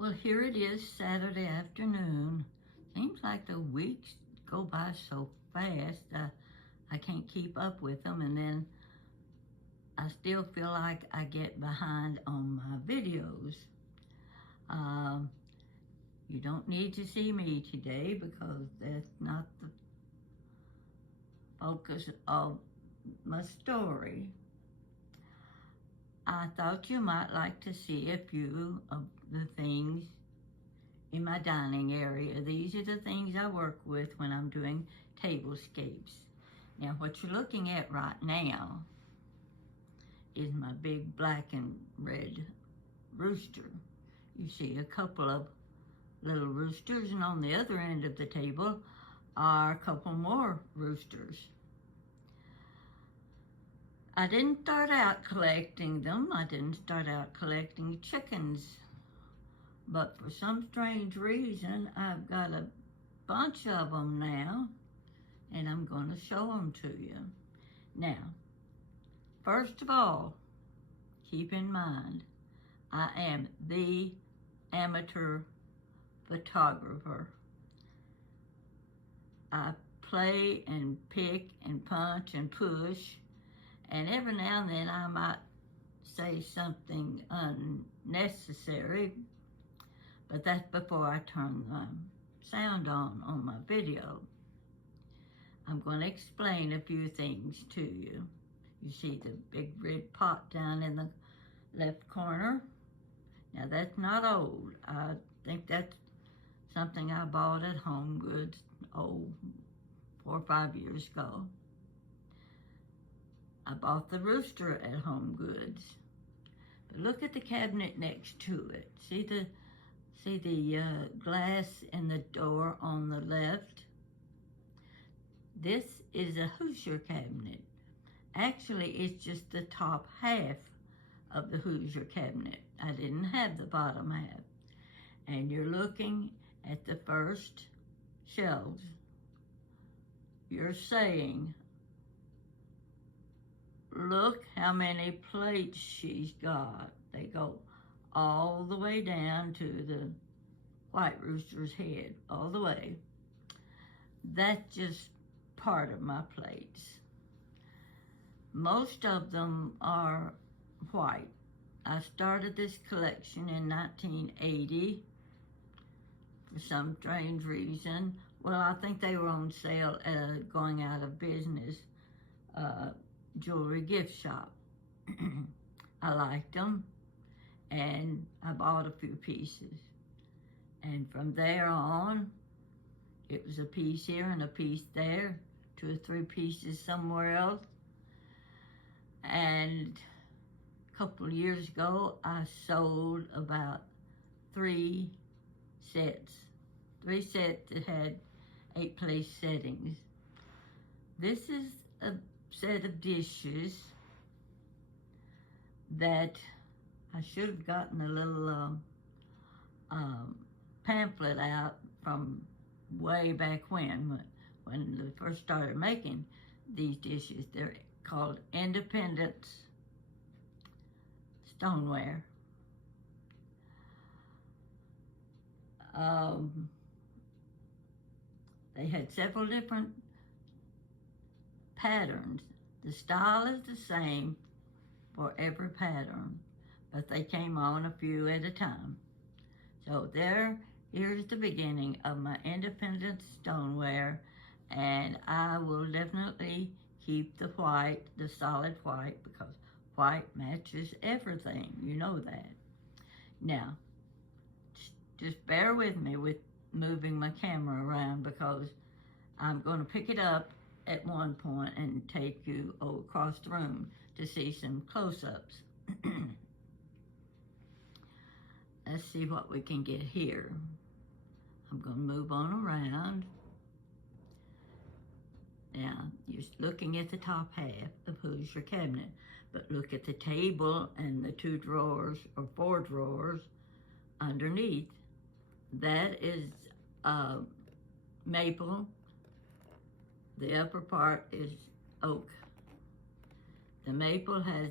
Well, here it is, Saturday afternoon. Seems like the weeks go by so fast. I can't keep up with them, and then I still feel like I get behind on my videos. You don't need to see me today because that's not the focus of my story. I thought you might like to see a few of the things in my dining area. These are the things I work with when I'm doing tablescapes. Now, what you're looking at right now is my big black and red rooster. You see a couple of little roosters, and on the other end of the table are a couple more roosters. I didn't start out collecting them. I didn't start out collecting chickens. But for some strange reason, I've got a bunch of them now, and I'm going to show them to you. Now, first of all, keep in mind, I am the amateur photographer. I play and pick and punch and push, and every now and then I might say something unnecessary, but that's before I turn the sound on my video. I'm going to explain a few things to you. You see the big red pot down in the left corner? Now that's not old. I think that's something I bought at Home Goods, 4 or 5 years ago. I bought the rooster at Home Goods. But look at the cabinet next to it. See the glass in the door on the left? This is a Hoosier cabinet. Actually, it's just the top half of the Hoosier cabinet. I didn't have the bottom half. And you're looking at the first shelves. You're saying, look how many plates she's got. They go all the way down to the white rooster's head, all the way. That's just part of my plates. Most of them are white. I started this collection in 1980 for some strange reason. Well, I think they were on sale at a going out of business jewelry gift shop. I liked them, and I bought a few pieces. And from there on, it was a piece here and a piece there, 2 or 3 pieces somewhere else. And a couple of years ago, I sold about 3 sets. 3 sets that had 8 place settings. This is a set of dishes that I should have gotten a little pamphlet out from way back when they first started making these dishes. They're called Independence stoneware. They had several different patterns. The style is the same for every pattern, but they came on a few at a time. So here's the beginning of my Independence stoneware, and I will definitely keep the white, the solid white, because white matches everything. You know that. Now, just bear with me with moving my camera around, because I'm going to pick it up at one point and take you across the room to see some close-ups. Let's see what we can get here. I'm going to move on around. Now, you're looking at the top half of Hoosier cabinet, but look at the table and the 2 drawers or 4 drawers underneath. That is maple. The upper part is oak. The maple has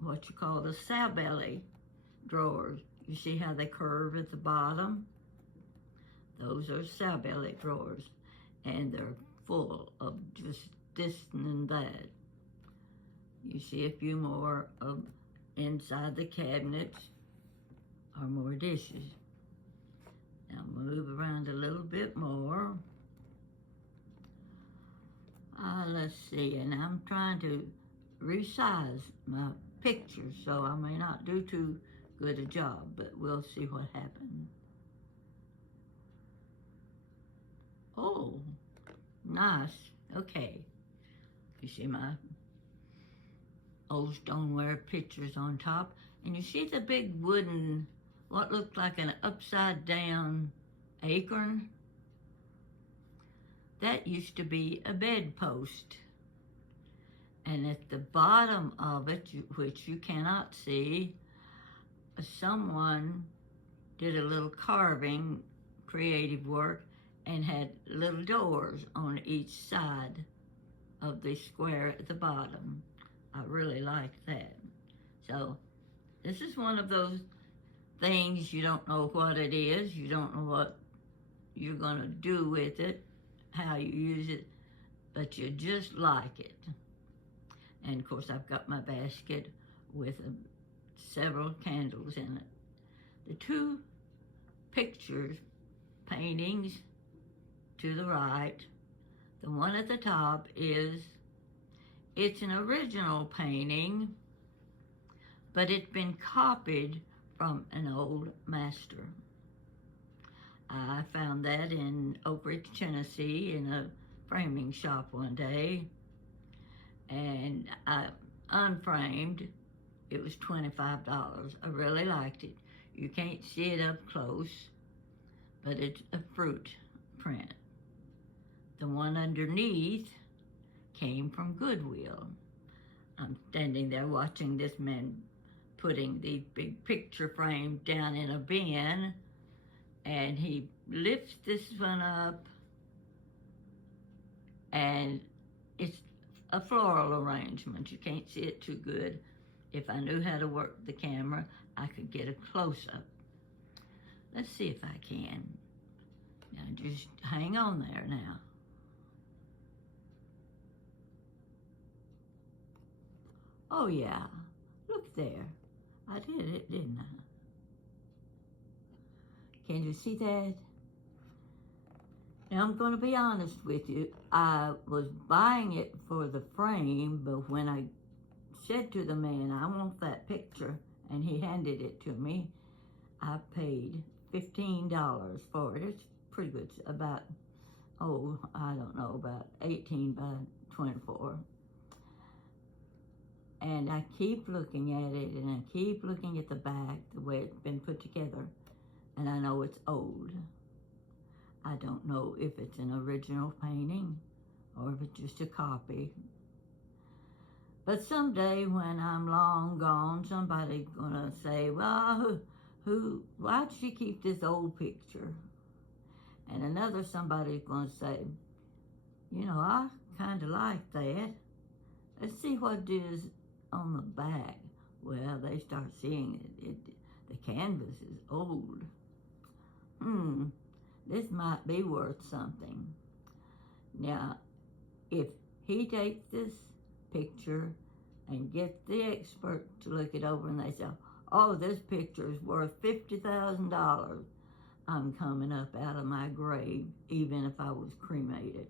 what you call the sow belly drawers. You see how they curve at the bottom? Those are sow belly drawers, and they're full of just this and that. You see a few more of inside the cabinets are more dishes. Now move around a little bit more. Let's see, and I'm trying to resize my pictures, so I may not do too good a job, but we'll see what happens. Oh, nice. Okay. You see my old stoneware pictures on top, and you see the big wooden, what looked like an upside down acorn? That used to be a bedpost. And at the bottom of it, which you cannot see, someone did a little carving, creative work, and had little doors on each side of the square at the bottom. I really like that. So this is one of those things you don't know what it is, you don't know what you're going to do with it, how you use it, but you just like it. And of course I've got my basket with several candles in it. The two pictures, paintings to the right, the one at the top it's an original painting, but it's been copied from an old master. I found that in Oak Ridge, Tennessee in a framing shop one day, and I unframed. It was $25. I really liked it. You can't see it up close, but it's a fruit print. The one underneath came from Goodwill. I'm standing there watching this man putting the big picture frame down in a bin, and he lifts this one up, and it's a floral arrangement. You can't see it too good. If I knew how to work the camera, I could get a close-up. Let's see if I can. Now just hang on there now. Oh yeah, look there. I did it, didn't I? Can you see that? Now I'm going to be honest with you. I was buying it for the frame, but when I said to the man, I want that picture, and he handed it to me, I paid $15 for it. It's pretty good, about, I don't know, about 18 by 24. And I keep looking at it, and I keep looking at the back, the way it's been put together, and I know it's old. I don't know if it's an original painting or if it's just a copy. But someday when I'm long gone, somebody's gonna say, well, why'd she keep this old picture? And another somebody's gonna say, I kind of like that. Let's see what it is on the back. Well, they start seeing it. The canvas is old. This might be worth something. Now, if he takes this picture and gets the expert to look it over and they say, oh, this picture is worth $50,000, I'm coming up out of my grave, even if I was cremated.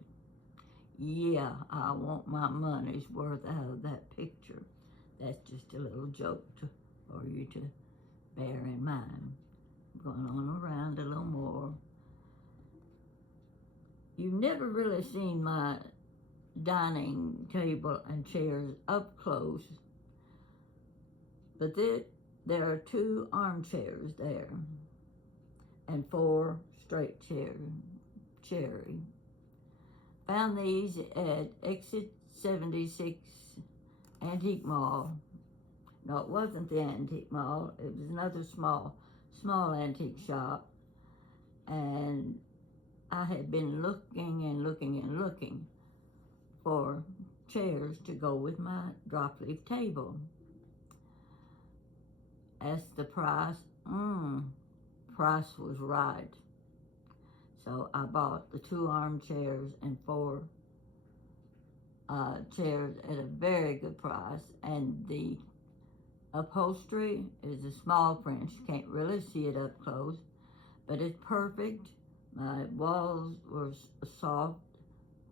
Yeah, I want my money's worth out of that picture. That's just a little joke for you to bear in mind. I'm going on around a little more. You've never really seen my dining table and chairs up close, but there are 2 armchairs there and 4 straight cherry. Found these at Exit 76 Antique Mall. No, it wasn't the Antique Mall. It was another small antique shop. And I had been looking and looking and looking for chairs to go with my drop leaf table. Asked the price. price was right. So I bought the 2 armchairs and 4 chairs at a very good price. And the upholstery is a small print. You can't really see it up close, but it's perfect. My walls were soft,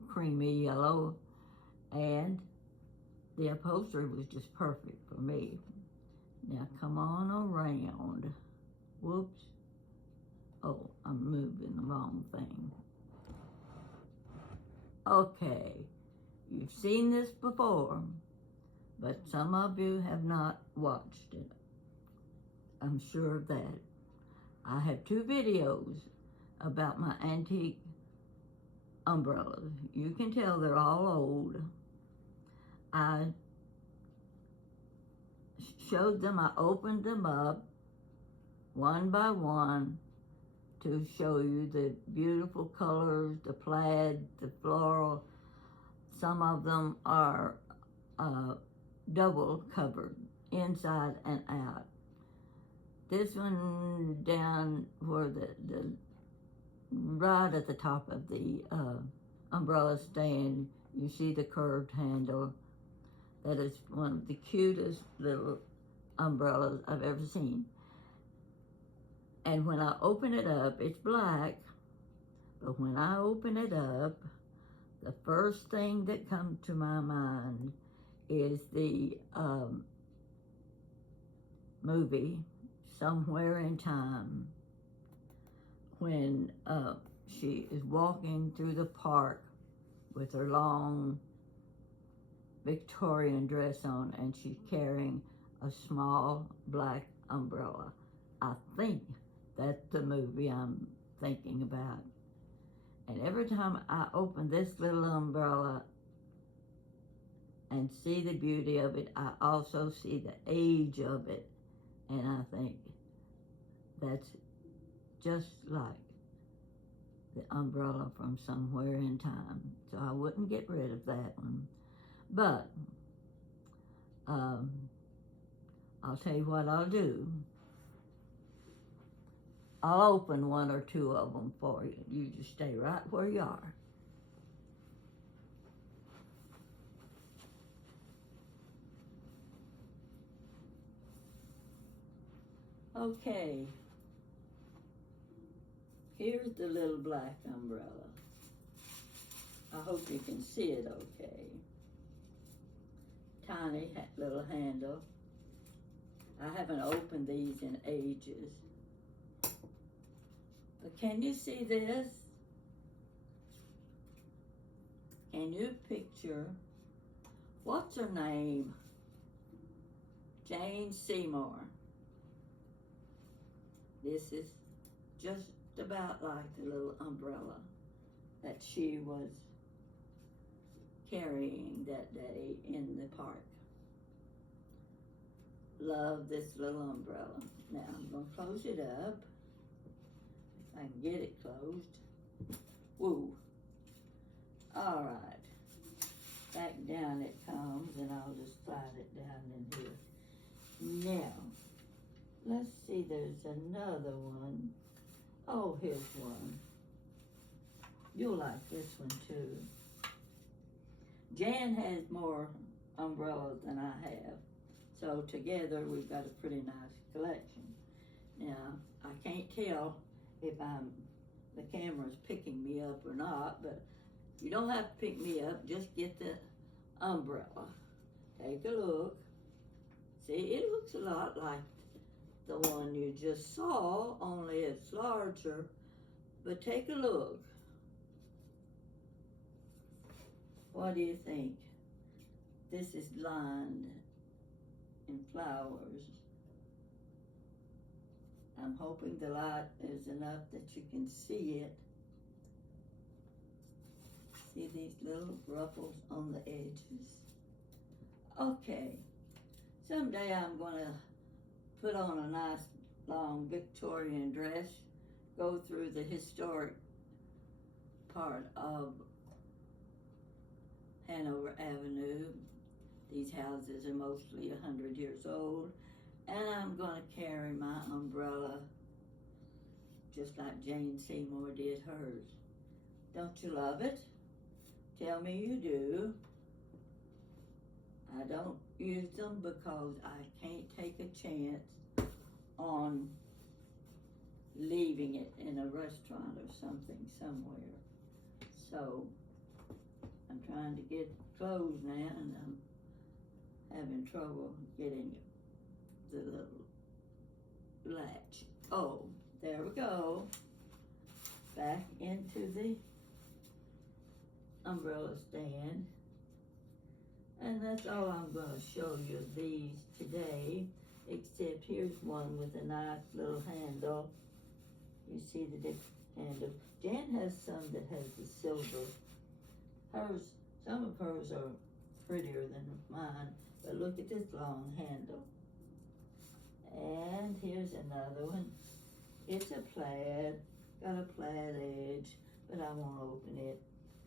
creamy yellow, and the upholstery was just perfect for me. Now come on around. Whoops. Oh, I'm moving the wrong thing. Okay, you've seen this before, but some of you have not watched it. I'm sure of that. I have 2 videos about my antique umbrellas. You can tell they're all old. I showed them, I opened them up one by one to show you the beautiful colors, the plaid, the floral. Some of them are double covered, inside and out. This one down where the right at the top of the umbrella stand, you see the curved handle. That is one of the cutest little umbrellas I've ever seen. And when I open it up, it's black, but when I open it up, the first thing that comes to my mind is the movie Somewhere in Time, when she is walking through the park with her long Victorian dress on, and she's carrying a small black umbrella. I think that's the movie I'm thinking about. And every time I open this little umbrella and see the beauty of it, I also see the age of it, and I think that's just like the umbrella from Somewhere in Time. So I wouldn't get rid of that one. But I'll tell you what I'll do. I'll open 1 or 2 of them for you. You just stay right where you are. Okay. Here's the little black umbrella. I hope you can see it okay. Tiny little handle. I haven't opened these in ages. But can you see this? Can you picture, what's her name? Jane Seymour. This is just about like the little umbrella that she was carrying that day in the park. Love this little umbrella. Now I'm going to close it up. If I can get it closed. Woo. All right. Back down it comes, and I'll just slide it down in here. Now, let's see, there's another one. Oh, here's one. You'll like this one too. Jan has more umbrellas than I have. So together we've got a pretty nice collection. Now, I can't tell if the camera's picking me up or not, but you don't have to pick me up, just get the umbrella. Take a look. See, it looks a lot like the one you just saw, only it's larger, but take a look. What do you think? This is lined in flowers. I'm hoping the light is enough that you can see it. See these little ruffles on the edges? Okay, someday I'm gonna put on a nice long Victorian dress, go through the historic part of Hanover Avenue. These houses are mostly 100 years old, and I'm going to carry my umbrella just like Jane Seymour did hers. Don't you love it? Tell me you do. I don't use them because I can't take a chance on leaving it in a restaurant or something somewhere. So I'm trying to get closed now, and I'm having trouble getting the little latch. Oh, there we go. Back into the umbrella stand. And that's all I'm going to show you of these today, except here's one with a nice little handle. You see the different handle. Jan has some that has the silver. Some of hers are prettier than mine, but look at this long handle. And here's another one. It's a plaid, got a plaid edge, but I won't open it.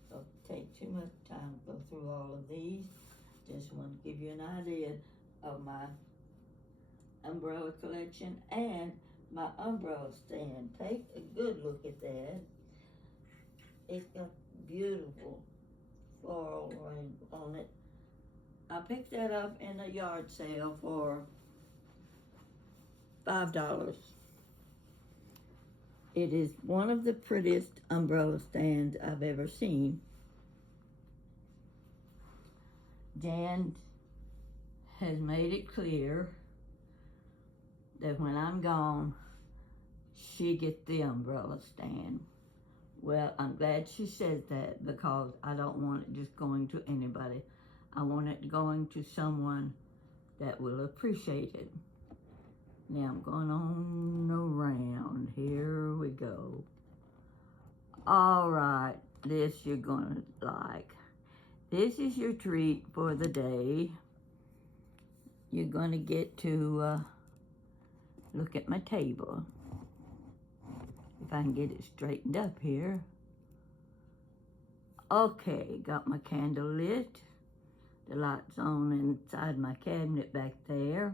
It'll take too much time to go through all of these. Just want to give you an idea of my umbrella collection and my umbrella stand. Take a good look at that. It's got beautiful floral ring on it. I picked that up in a yard sale for $5. It is one of the prettiest umbrella stands I've ever seen. Jan has made it clear that when I'm gone, she gets the umbrella stand. Well, I'm glad she says that, because I don't want it just going to anybody. I want it going to someone that will appreciate it. Now I'm going on around. Here we go. All right, this you're gonna like. This is your treat for the day. You're gonna get to look at my table. If I can get it straightened up here. Okay, got my candle lit. The light's on inside my cabinet back there.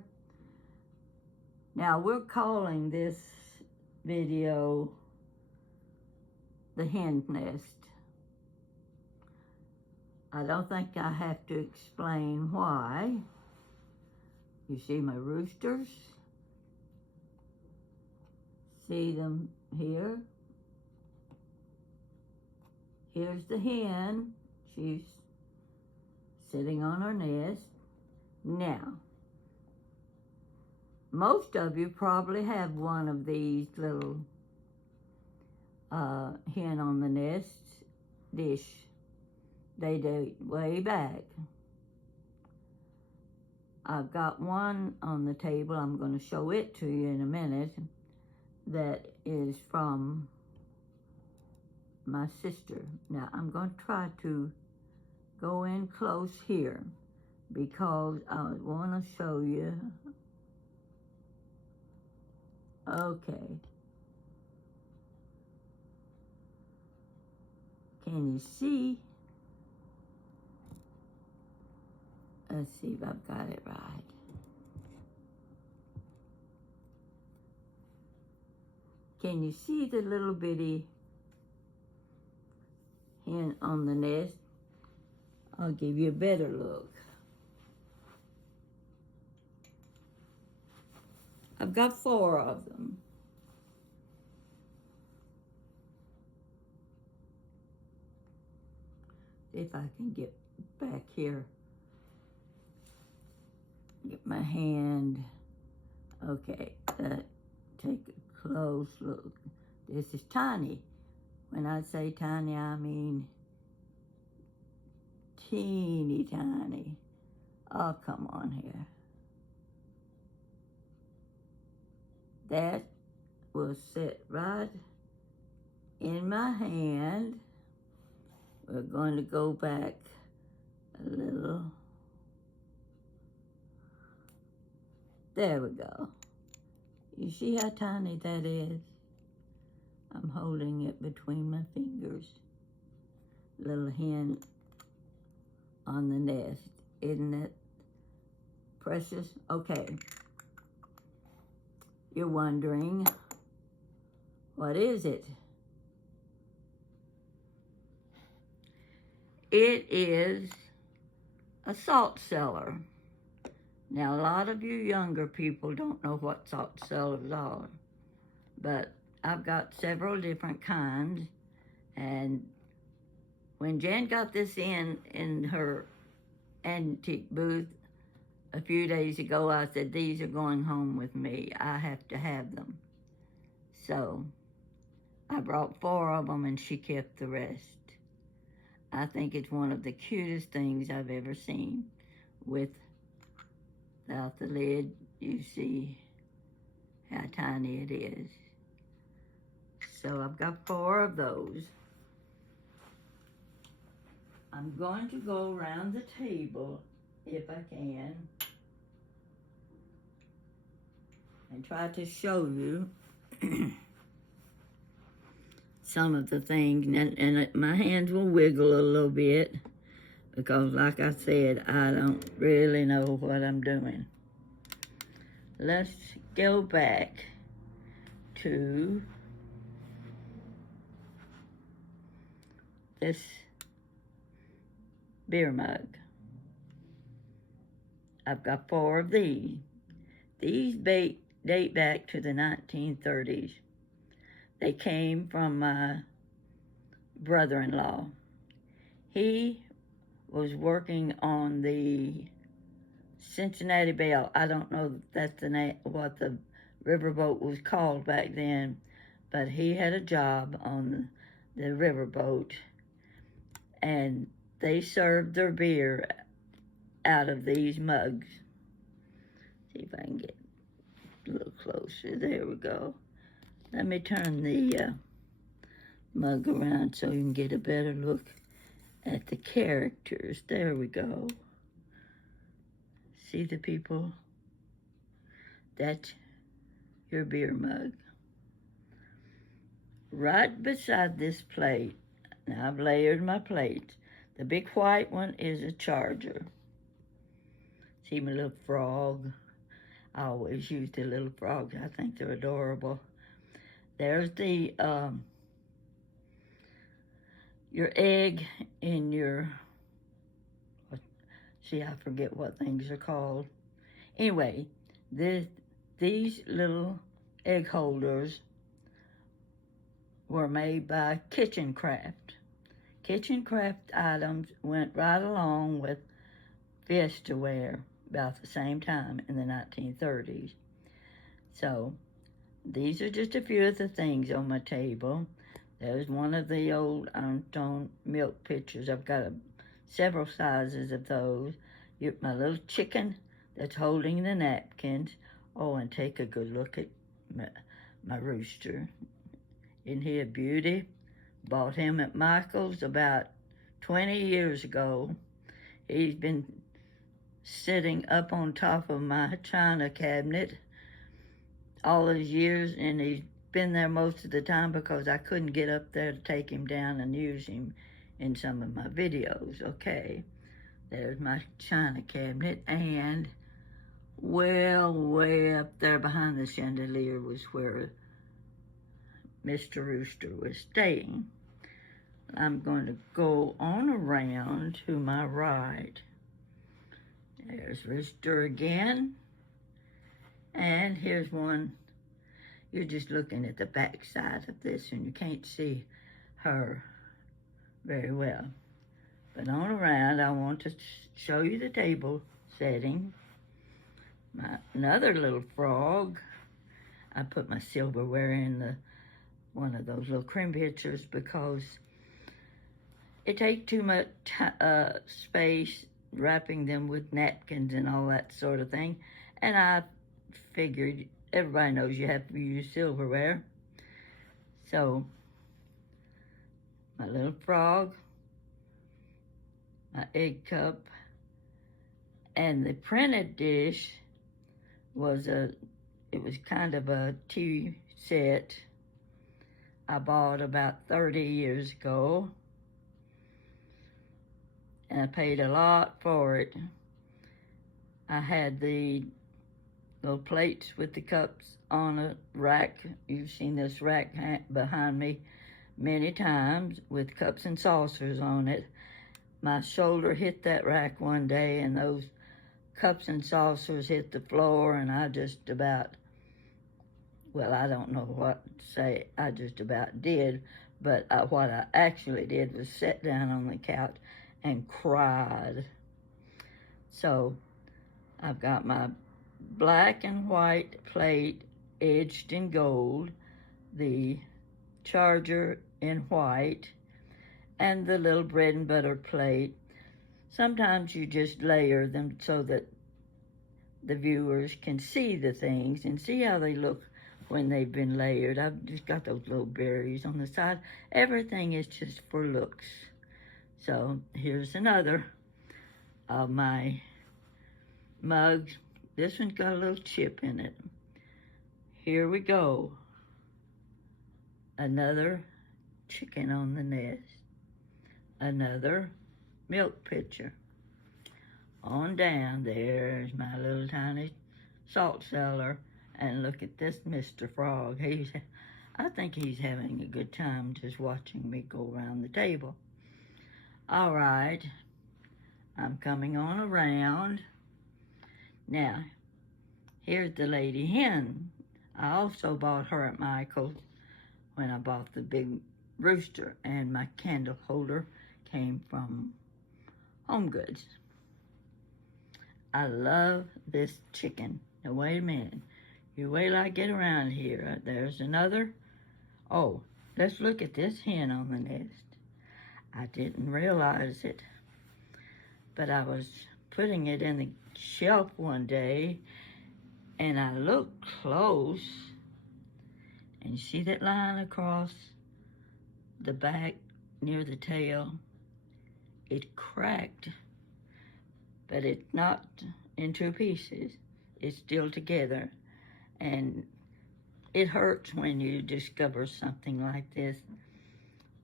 Now we're calling this video the hen nest. I don't think I have to explain why. You see my roosters? See them here? Here's the hen. She's sitting on her nest. Now, most of you probably have one of these little hen on the nest dish. They date way back. I've got one on the table. I'm going to show it to you in a minute. That is from my sister. Now I'm going to try to go in close here because I want to show you. Okay. Can you see? Let's see if I've got it right. Can you see the little bitty hen on the nest? I'll give you a better look. I've got 4 of them. If I can get back here, get my hand. Okay, take a close look. This is tiny. When I say tiny, I mean teeny tiny. Oh, come on here. That will sit right in my hand. We're going to go back a little. There we go. You see how tiny that is? I'm holding it between my fingers. Little hen on the nest. Isn't that precious? Okay. You're wondering What is it? It is a salt cellar. Now, a lot of you younger people don't know what salt cellars are, but I've got several different kinds. And when Jan got this in her antique booth a few days ago, I said, these are going home with me. I have to have them. So I brought 4 of them and she kept the rest. I think it's one of the cutest things I've ever seen. Without the lid, you see how tiny it is. So I've got 4 of those. I'm going to go around the table, if I can, and try to show you some of the things. And my hands will wiggle a little bit because, like I said, I don't really know what I'm doing. Let's go back to this beer mug. I've got 4 of these. These date back to the 1930s. They came from my brother-in-law. He was working on the Cincinnati Belle. I don't know if that's the name, what the riverboat was called back then, but he had a job on the riverboat, and they served their beer out of these mugs. See if I can get a little closer. There we go. Let me turn the mug around so you can get a better look at the characters. There we go. See the people? That's your beer mug. Right beside this plate, now I've layered my plates. The big white one is a charger. See my little frog? I always use the little frogs. I think they're adorable. There's the your egg in your, see, I forget what things are called. Anyway, these little egg holders were made by Kitchen Craft. Kitchen Craft items went right along with Fiestaware about the same time in the 1930s. So these are just a few of the things on my table. There's one of the old iron milk pitchers. I've got several sizes of those. My little chicken that's holding the napkins. Oh, and take a good look at my rooster. Isn't he a beauty? Bought him at Michael's about 20 years ago. He's been sitting up on top of my china cabinet all those years, and he's been there most of the time because I couldn't get up there to take him down and use him in some of my videos. Okay, there's my china cabinet, and well, way up there behind the chandelier was where Mr. Rooster was staying. I'm going to go on around to my right. There's Rooster again. And here's one. You're just looking at the back side of this and you can't see her very well. But on around, I want to show you the table setting. Another little frog. I put my silverware in one of those little cream pitchers because it takes too much space wrapping them with napkins and all that sort of thing. And I figured everybody knows you have to use silverware. So my little frog, my egg cup, and the printed dish was it was kind of a tea set I bought about 30 years ago. And I paid a lot for it. I had the little plates with the cups on a rack. You've seen this rack behind me many times with cups and saucers on it. My shoulder hit that rack one day, and those cups and saucers hit the floor, and I just about, well, I don't know what to say, I just about did, but what I actually did was sit down on the couch and cried. So I've got my black and white plate edged in gold, the charger in white, and the little bread and butter plate. Sometimes you just layer them so that the viewers can see the things and see how they look when they've been layered. I've just got those little berries on the side. Everything is just for looks. So here's another of my mugs. This one's got a little chip in it. Here we go. Another chicken on the nest. Another milk pitcher. On down, there's my little tiny salt cellar. And look at this Mr. Frog. I think he's having a good time just watching me go around the table. All right, I'm coming on around. Now, here's the lady hen. I also bought her at Michael's when I bought the big rooster, and my candle holder came from Home Goods. I love this chicken. Now, wait a minute. You wait till I get around here. There's another. Oh, let's look at this hen on the nest. I didn't realize it, but I was putting it in the shelf one day, and I looked close, and see that line across the back near the tail? It cracked, but it's not in two pieces. It's still together, and it hurts when you discover something like this,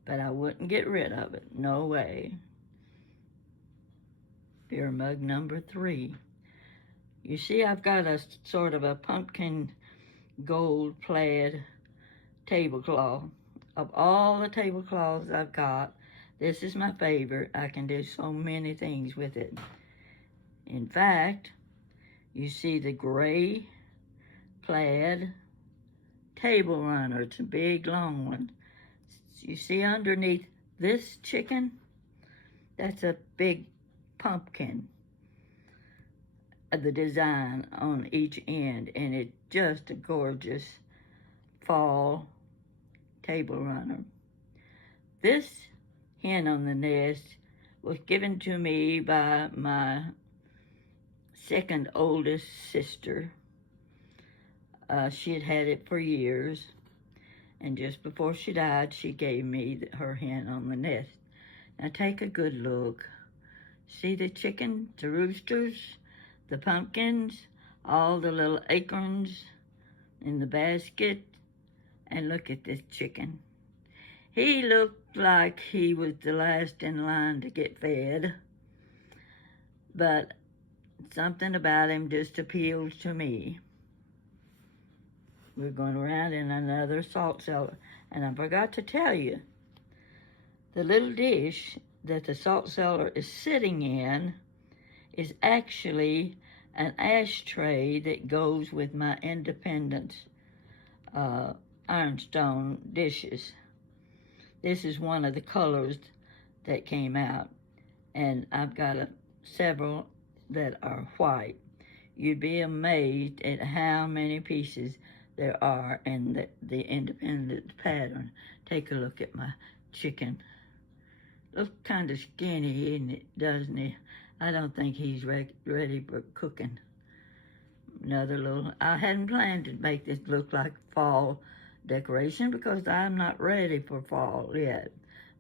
but I wouldn't get rid of it. No way. Beer mug number 3. You see, I've got a sort of a pumpkin gold plaid tablecloth. Of all the tablecloths I've got, this is my favorite. I can do so many things with it. In fact, you see the gray plaid table runner. It's a big, long one. You see underneath this chicken? That's a big pumpkin. The design on each end, and it's just a gorgeous fall table runner. This hen on the nest was given to me by my second oldest sister. She had had it for years, and just before she died, she gave me her hen on the nest. Now take a good look. See the chicken, the roosters, the pumpkins, all the little acorns in the basket, and look at this chicken. He looked like he was the last in line to get fed, but something about him just appeals to me. We're going around in another salt cellar, and I forgot to tell you, the little dish that the salt cellar is sitting in is actually an ashtray that goes with my Independence ironstone dishes. This is one of the colors that came out, and I've got several that are white. You'd be amazed at how many pieces there are in the Independence pattern. Take a look at my chicken. Looks kind of skinny, isn't it, doesn't he? I don't think he's ready for cooking. Another little, I hadn't planned to make this look like fall decoration because I'm not ready for fall yet.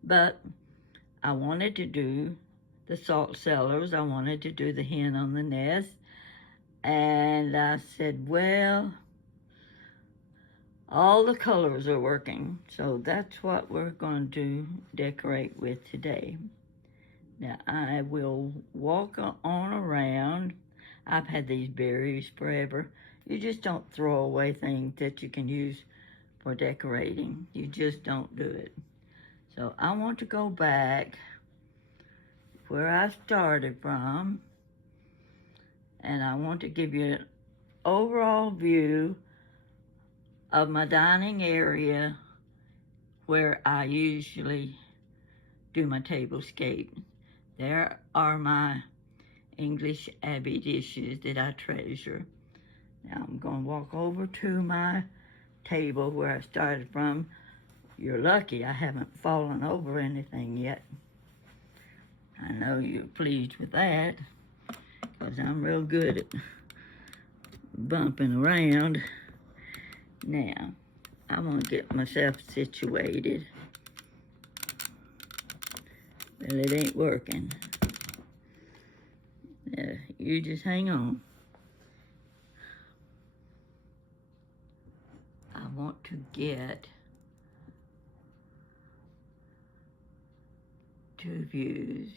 But I wanted to do the salt cellars. I wanted to do the hen on the nest. And I said, well, all the colors are working. So that's what we're going to decorate with today. Now I will walk on around. I've had these berries forever. You just don't throw away things that you can use for decorating. You just don't do it. So I want to go back where I started from, and I want to give you an overall view of my dining area where I usually do my tablescape. There are my English Abbey dishes that I treasure. Now I'm going to walk over to my table where I started from. You're lucky I haven't fallen over anything yet. I know you're pleased with that, because I'm real good at bumping around. Now, I want to get myself situated. Well, it ain't working. You just hang on. I want to get two views.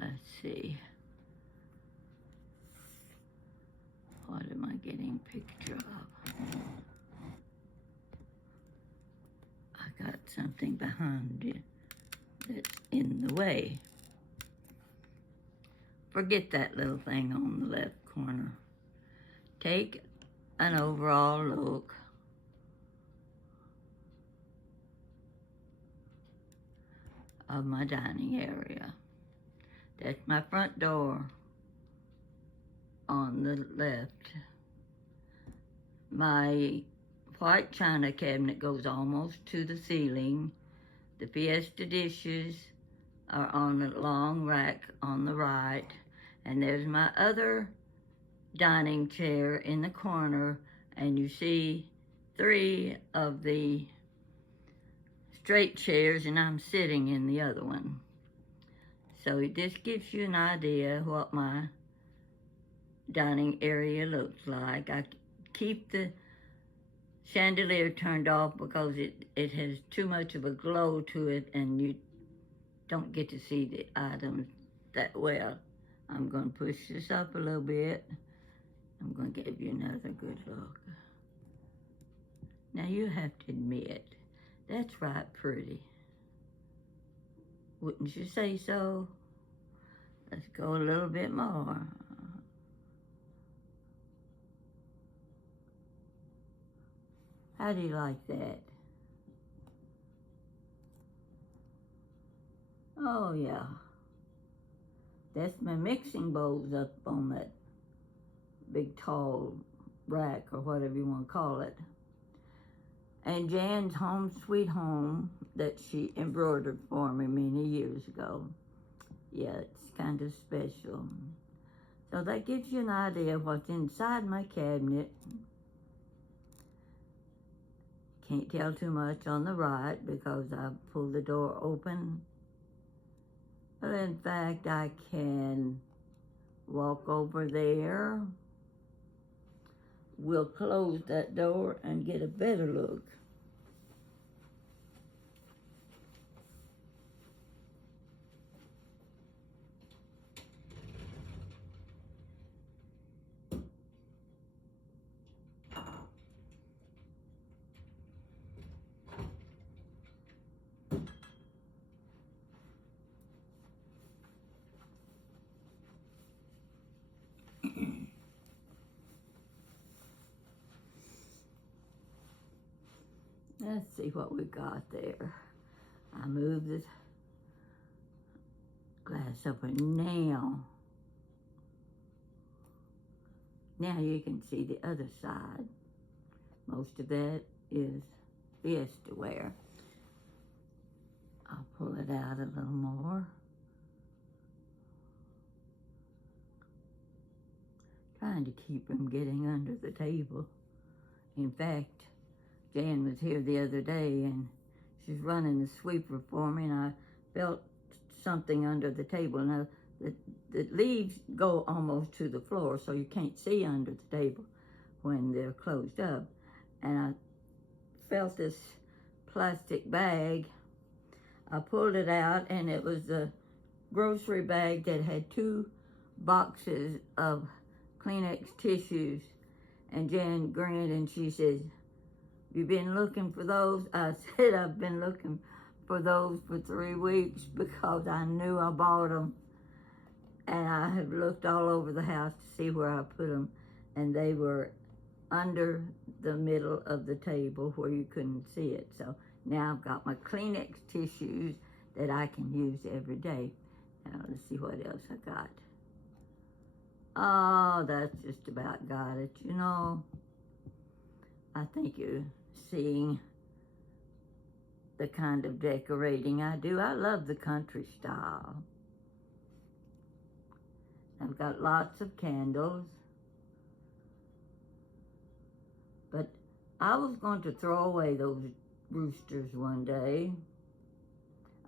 Let's see. What am I getting a picture of? I got something behind it that's in the way. Forget that little thing on the left corner. Take an overall look of my dining area. That's my front door on the left. My white china cabinet goes almost to the ceiling. The Fiesta dishes are on a long rack on the right. And there's my other dining chair in the corner, and you see 3 of the straight chairs, and I'm sitting in the other one. So this gives you an idea what my dining area looks like. I keep the chandelier turned off because it has too much of a glow to it, and you don't get to see the items that well. I'm going to push this up a little bit. I'm going to give you another good look. Now you have to admit, that's right pretty. Wouldn't you say so? Let's go a little bit more. How do you like that? Oh yeah. That's my mixing bowls up on that big tall rack, or whatever you want to call it. And Jan's Home Sweet Home that she embroidered for me many years ago. Yeah, it's kind of special. So that gives you an idea of what's inside my cabinet. Can't tell too much on the right because I pulled the door open. But in fact, I can walk over there. We'll close that door and get a better look. Let's see what we got there. I moved this glass over now. Now you can see the other side. Most of that is Fiesta ware. I'll pull it out a little more. Trying to keep them getting under the table. In fact, Jan was here the other day and she's running the sweeper for me, and I felt something under the table. Now, the leaves go almost to the floor, so you can't see under the table when they're closed up. And I felt this plastic bag. I pulled it out, and it was a grocery bag that had 2 boxes of Kleenex tissues. And Jan grinned and she says, "You been looking for those?" I said, "I've been looking for those for 3 weeks because I knew I bought them. And I have looked all over the house to see where I put them. And they were under the middle of the table where you couldn't see it. So now I've got my Kleenex tissues that I can use every day. Now let's see what else I got. Oh, that's just about got it. You know, I think you're seeing the kind of decorating I do. I love the country style. I've got lots of candles. But I was going to throw away those roosters one day.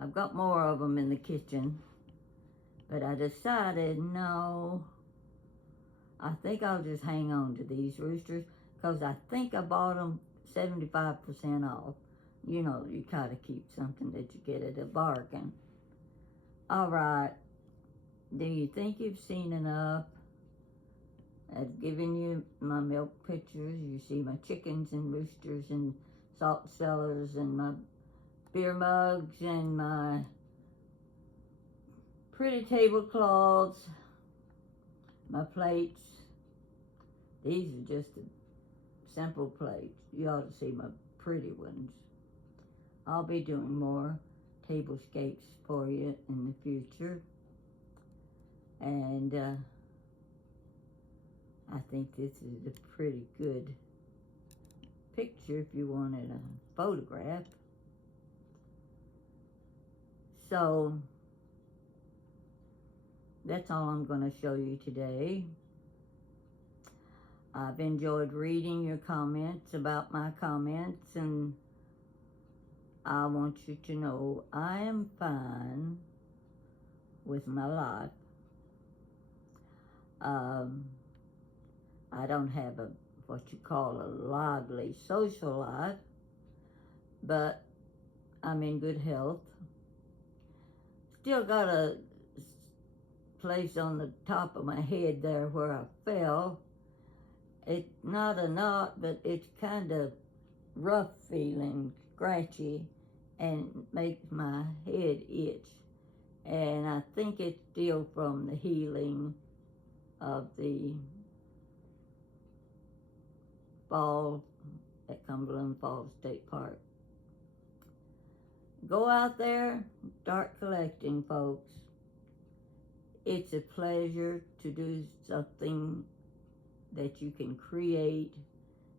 I've got more of them in the kitchen. But I decided, no, I think I'll just hang on to these roosters because I think I bought them 75% off. You know, you try to keep something that you get at a bargain. All right. Do you think you've seen enough? I've given you my milk pitchers. You see my chickens and roosters and salt cellars and my beer mugs and my pretty tablecloths, my plates. These are just the simple plates. You ought to see my pretty ones. I'll be doing more tablescapes for you in the future. And I think this is a pretty good picture if you wanted a photograph. So that's all I'm going to show you today. I've enjoyed reading your comments about my comments, and I want you to know I am fine with my life. I don't have what you call a lively social life, but I'm in good health. Still got a place on the top of my head there where I fell. It's not a knot, but it's kind of rough feeling, scratchy, and makes my head itch. And I think it's still from the healing of the fall at Cumberland Falls State Park. Go out there, start collecting, folks. It's a pleasure to do something that you can create.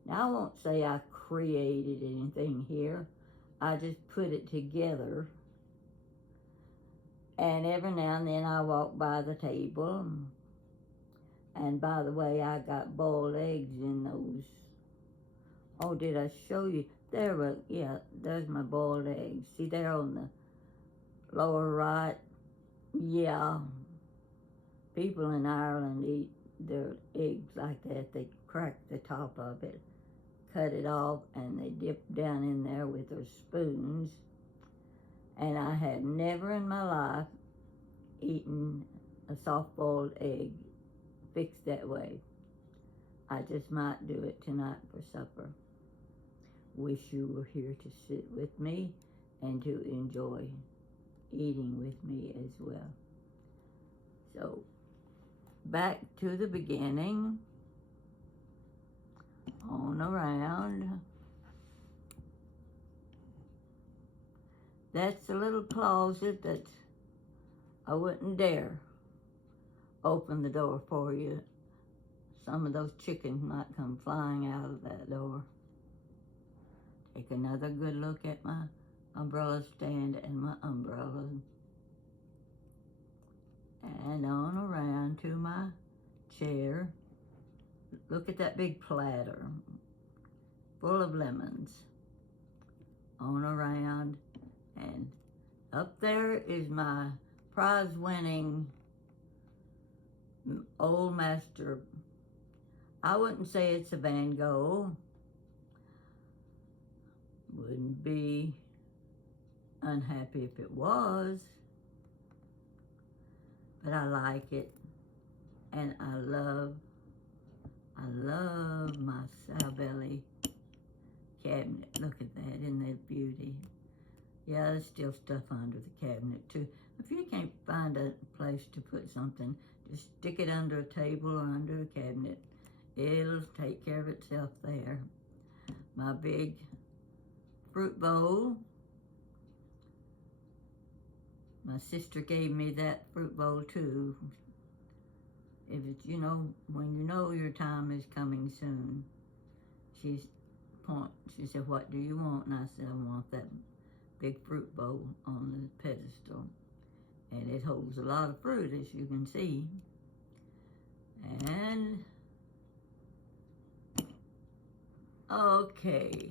Now, I won't say I created anything here. I just put it together. And every now and then I walk by the table. And by the way, I got boiled eggs in those. Oh, did I show you? There, yeah, there's my boiled eggs. See, they're on the lower right. Yeah. People in Ireland eat their eggs like that. They crack the top of it, cut it off, and they dip down in there with their spoons. And I have never in my life eaten a soft-boiled egg fixed that way. I just might do it tonight for supper. Wish you were here to sit with me and to enjoy eating with me as well. So, back to the beginning, on around. That's a little closet that I wouldn't dare open the door for you. Some of those chickens might come flying out of that door. Take another good look at my umbrella stand and my umbrella. And on around to my chair. Look at that big platter full of lemons. On around, and up there is my prize-winning old master. I wouldn't say it's a Van Gogh. Wouldn't be unhappy if it was, but I like it. And I love my Salbelly cabinet. Look at that, isn't that beauty? Yeah, there's still stuff under the cabinet too. If you can't find a place to put something, just stick it under a table or under a cabinet. It'll take care of itself there. My big fruit bowl. My sister gave me that fruit bowl too. If it's, when you know your time is coming soon, she said, what do you want? And I said, I want that big fruit bowl on the pedestal. And it holds a lot of fruit, as you can see. And, okay,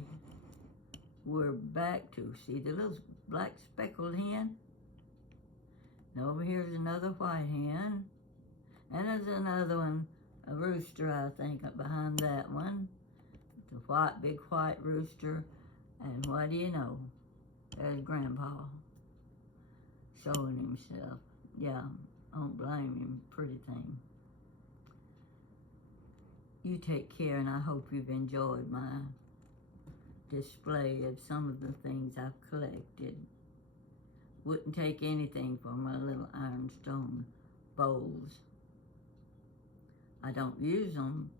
we're back to, see the little black speckled hen? And over here's another white hen. And there's another one, a rooster, I think, up behind that one. It's a big white rooster. And what do you know? There's Grandpa showing himself. Yeah, I don't blame him, pretty thing. You take care, and I hope you've enjoyed my display of some of the things I've collected. Wouldn't take anything for my little ironstone bowls. I don't use them,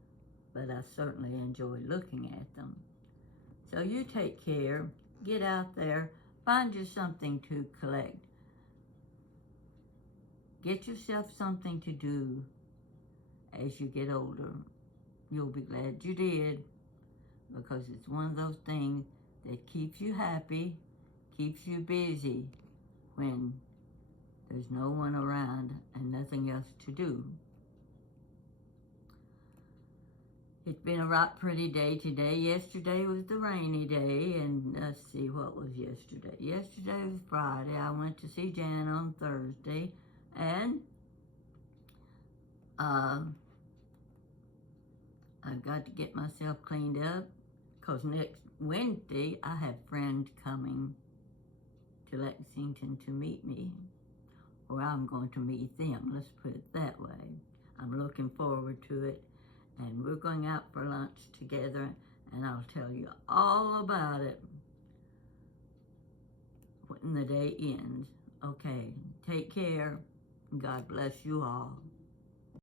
but I certainly enjoy looking at them. So you take care, get out there, find you something to collect. Get yourself something to do as you get older. You'll be glad you did, because it's one of those things that keeps you happy, keeps you busy when there's no one around and nothing else to do. It's been a right pretty day today. Yesterday was the rainy day, and let's see, what was yesterday? Yesterday was Friday. I went to see Jan on Thursday, and I got to get myself cleaned up, because next Wednesday I have friends coming to Lexington to meet me, or I'm going to meet them, let's put it that way. I'm looking forward to it. And we're going out for lunch together, and I'll tell you all about it when the day ends. Okay, take care. God bless you all.